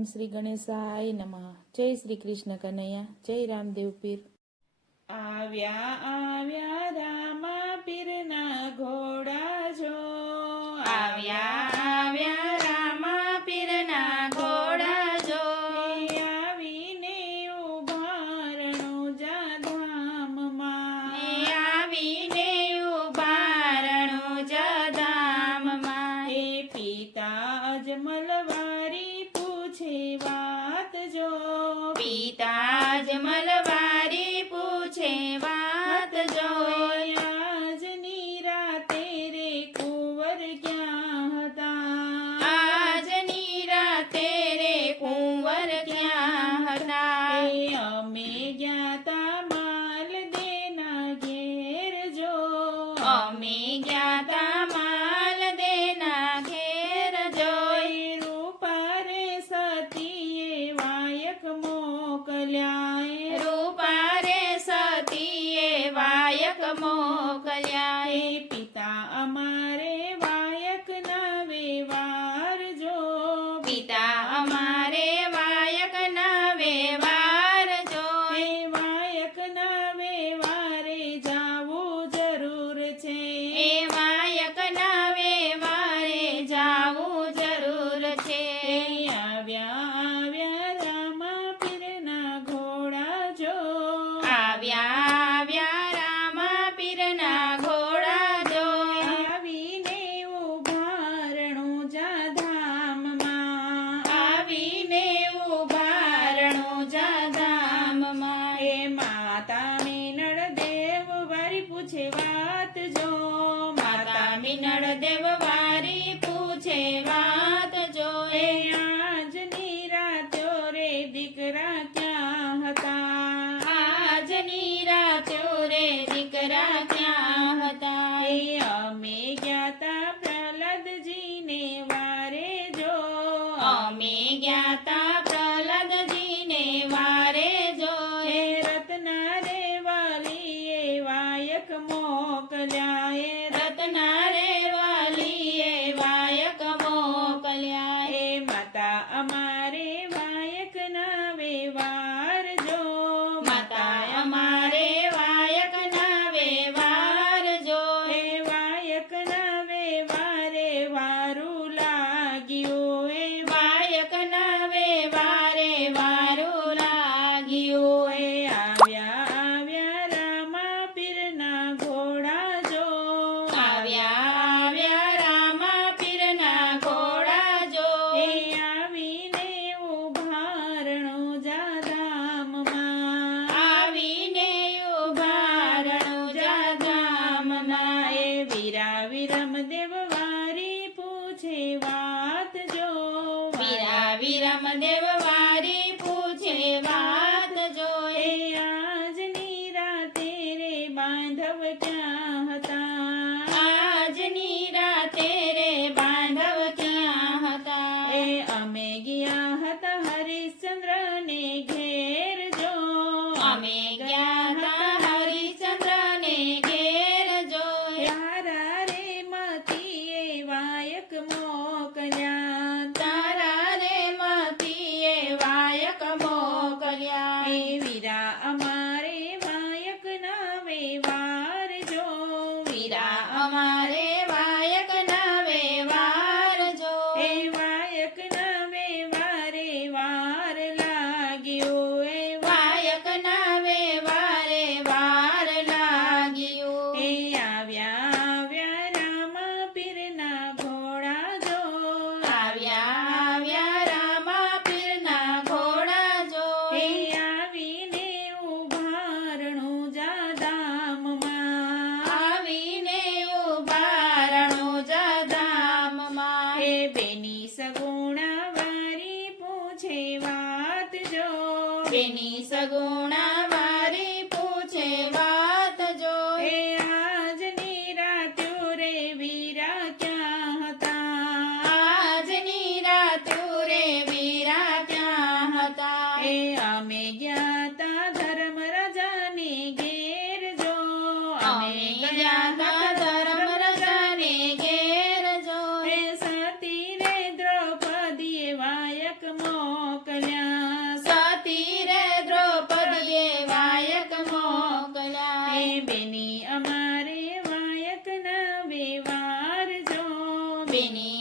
ઓમ શ્રી ગણેશાય નમઃ. જય શ્રી કૃષ્ણ કનૈયા, જય રામદેવ પીર. આવ્યા આવ્યા રામા પીરના ઘોડા જો, આવ્યા આવ્યા રામા પીરના ઘોડા જો, આવીને ઉભા રણુજા ધામમાં, આવીને ઉભા રણુજા ધામમાં. એ પિતા અજમલવારી પૂછે વાત જો, પિતા અજમલવારી પૂછે વાત જો, આજની રાતે રે કુંવર ક્યાં હતા, આજની રાતે રે કુંવર ક્યાં હતા. એ અમે ગયા તા માલ દેના ઘેર જો, અમે ગયા તા માલ દેના ઘેર જો, રૂપા રે સતીએ વાયક મોકલ્યા, રૂપા રે સતીએ વાયક મોકલ્યા. એ પિતા અમારે વાયક ના વ્યવહાર જો, પિતા અમારે વાયક ના વ્યવહાર જો, એ વાયક ના વ્યવહારે જાવું જરૂર છે, એ વાયક ના વ્યવહારે જાવું જરૂર છે. આવ્યા આવ્યા રામા પીરના ઘોડા જો, આવ્યા આવ્યા રામા પીરના ઘોડા જો, આવીને ઉભા રણુજા ધામમાં, આવીને ઉભા રણુજા ધામમાં. એ માતા મીનળ દેવ વારી પૂછે વાત જો, માતા મીનળ દેવ વારી પૂછે વાત જો, એ આજની રાત્યો રે દીકરા ક્યાં હતા, આજની રાત્યો રે દીકરા ક્યાં હતા. એ અમે ગયા તા પ્રહલાદજીને વારે જો, અમે ગયા તા પ્રહલાદજીને વારે જો, એ રત્ના રે વાલીએ વાયક મોકલ્યા, રત્ના રે વાલીએ વાયક મોકલ્યા. એ માતા અમારે વાયક ના વ્યવહાર જો, માતા અમારે વાયક ના વ્યવહાર જો, એ વાયક ના વ્યવહારે વારું લાગ્યું, એ વાયક ના વ્યવહારે વારું લાગ્યું. એ આવ્યા આવ્યા રામા પીરના ઘોડા જો, આવ્યા આવ્યા રામા પીરના ઘોડા જો, એ આવીને ઉભા રણુજા ધામમાં, આવીને ઉભા રણુજા ધામમાં. એ વીરા વિરમ દેવ વારી પૂછે વાત જો, વીરા વિરમ દેવ વારી પૂછે વાત જો, એ આજની રાતે રે બાંધવ ક્યાં હતા, આજની રાતે રે બાંધવ ક્યાં હતા. એ અમે ગયા હતા હરિશ્ચંદ્ર ને ઘેર જો, અમે ગયા તા હરિશ્ચંદ્ર ને ઘેર જો, તારા રે મતીએ વાયક મોકલ્યા, તારા રે મતીએ વાયક મોકલ્યા. એ વીરા અમારે વાયક ના વ્યવહાર જો, વીરા અમારે વાયક ના વ્યવહાર જો, એ વાયક ના વ્યવહારે વાર લાગ્યો, એ વાયક ના વ્યવહારે વાર લાગ્યું. એ આવ્યા આવ્યા રામા પીરના ઘોડા જો, આવ્યા આવ્યા રામા પીરના ઘોડા જો, એ આવીને ઉભા રણુજા ધામમાં, આવીને ઉભા રણુજા ધામમાં. એ બેની સગુણા વારી પૂછે વાત જો, બેની સગુણા વારી પૂછે વાત જો, એ આજની રાત્યો રે વીરા ક્યાં હતા, આજની રાત્યો રે વીરા ક્યાં હતા. એ અમે ગયા તા ધર્મરાજાને ઘેર જો, અમે ગયા તા ધર્મરાજાને ઘેર જો, એ સતી રે દ્રૌપદીએ વાયક મોકલ્યા, તમે વારજો બેની